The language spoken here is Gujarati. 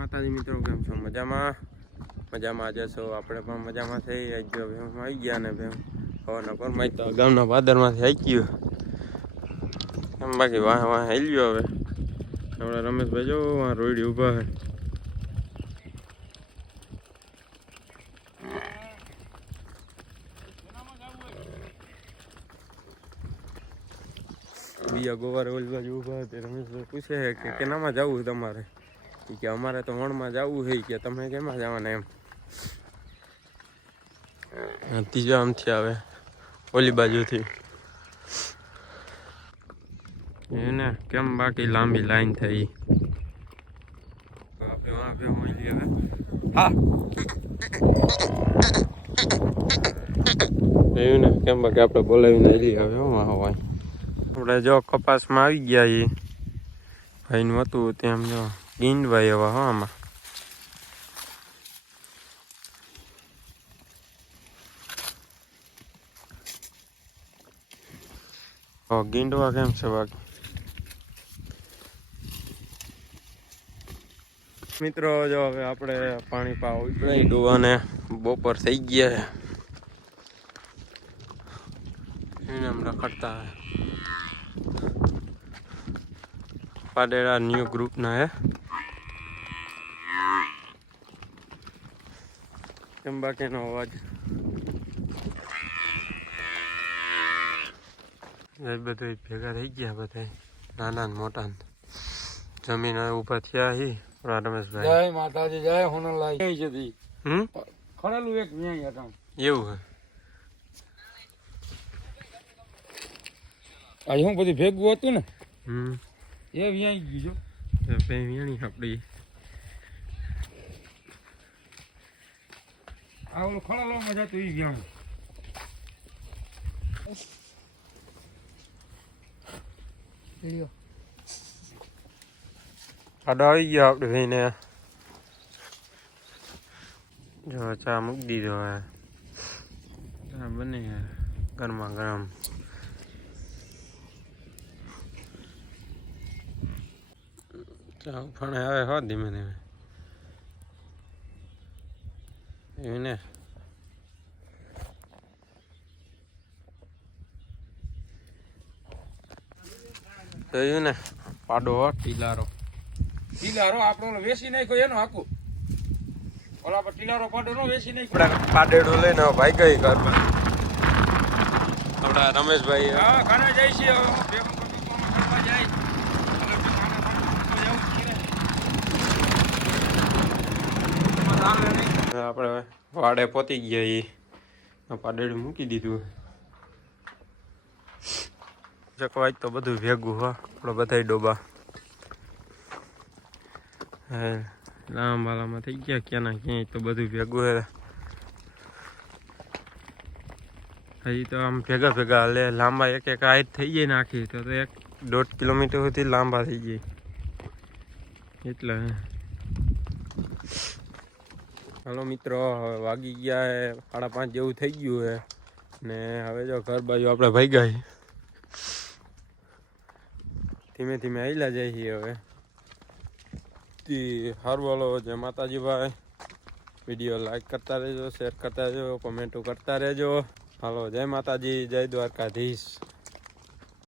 માતાજી મિત્રો, કેમ છો? મજામાં જશો? આપણે પણ મજામાં થઈ ગયો. આવી ગયા ને ભેમ હવાના પરમાઈ તો ગામના પાદરમાંથી આવી ગયું એમ. બાકી વાહ હાઈ ગયો. હવે આપણા રમેશભાઈ જો રોયડી ઊભા છે. બીજા ગોવારે ઓલી બાજુ ઊભા તે રમેશભાઈ પૂછે કે કેનામાં જવું તમારે? કે અમારે તો વણમાં જવું છે. કે તમે કેમાં જવાના એમ? ત્રીજો આમથી આવે ઓલી બાજુથી એને કેમ બાકી લાંબી લાઈન થઈ. હા એવું ને કેમ બાકી આપણે બોલાવીને લઈ આવે હોય. આપણે જો કપાસમાં આવી ગયા એ ભાઈનું હતું તેમ જો ગીંદભાઈ હવે હો આમાં ગીંડવા કેમ છે બાકી મિત્રો? જો હવે આપણે પાણી પાવા ઉપડાઈ ડોવાને બપોર થઈ ગયા એને આમ રખડતા પાડેરા ન્યૂ ગ્રુપના હે કેમ બાકીનો અવાજ બધા ભેગા થઈ ગયા. બધા નાના ને મોટા જમીન ઉભા થયા હી. રમેશભાઈ જય માતાજી, જય હોનલાઈ છે દી ખરેલું એક ન્યાય હતા એવું હે. આ હું બધી ભેગું હતું ને એ વ્યાઈ ગયું જો વેણી આપડી આ ઓલું ખળાલોમાં જતું ઈ વ્યાણું. આડો આવી ગયો આપણે ભાઈને. જો ચા મૂકી દીધો હે. ચા બને ગરમા ગરમ. ચા ફણે આવે હો ધીમે ધીમે એવું ને. જોયું ને પાડો હો ટીલારો આપણો વેસી નાખ્યો એનો આખું ઓલા પર ટીલારો પાડો નો વેસી નાખ્યો. પાડેડો લઈને ભાઈ ગઈ ઘરમાં આપડા રમેશભાઈ. હા ખાને જાય છે આપણે વાડે પોતી ગયા. એ પાડેડું મૂકી દીધું. ચકવાય તો બધું ભેગું હો આપણે બધા ડોબા લાંબાલામાં થઈ ગયા. ક્યાંના ક્યાંય તો બધું ભેગું હે. હજી તો આમ ભેગા ભેગા હાલે લાંબા એક એક હાઈટ થઈ જાય નાખી તો 1.5 કિલોમીટર સુધી લાંબા થઈ જાય એટલે. હાલો મિત્રો, હવે વાગી ગયા હે 5:30 જેવું થઈ ગયું હે ને હવે જો ઘર બાજુ આપણે ભાઈ ગયા ધીમે ધીમે આવેલા જાય છીએ. હવે સારું હાલો, જય માતાજી ભાઈ. વિડીયો લાઈક કરતા રહેજો, શેર કરતા રહેજો, કોમેન્ટો કરતા રહેજો. હાલો, જય માતાજી, જય દ્વારકાધીશ.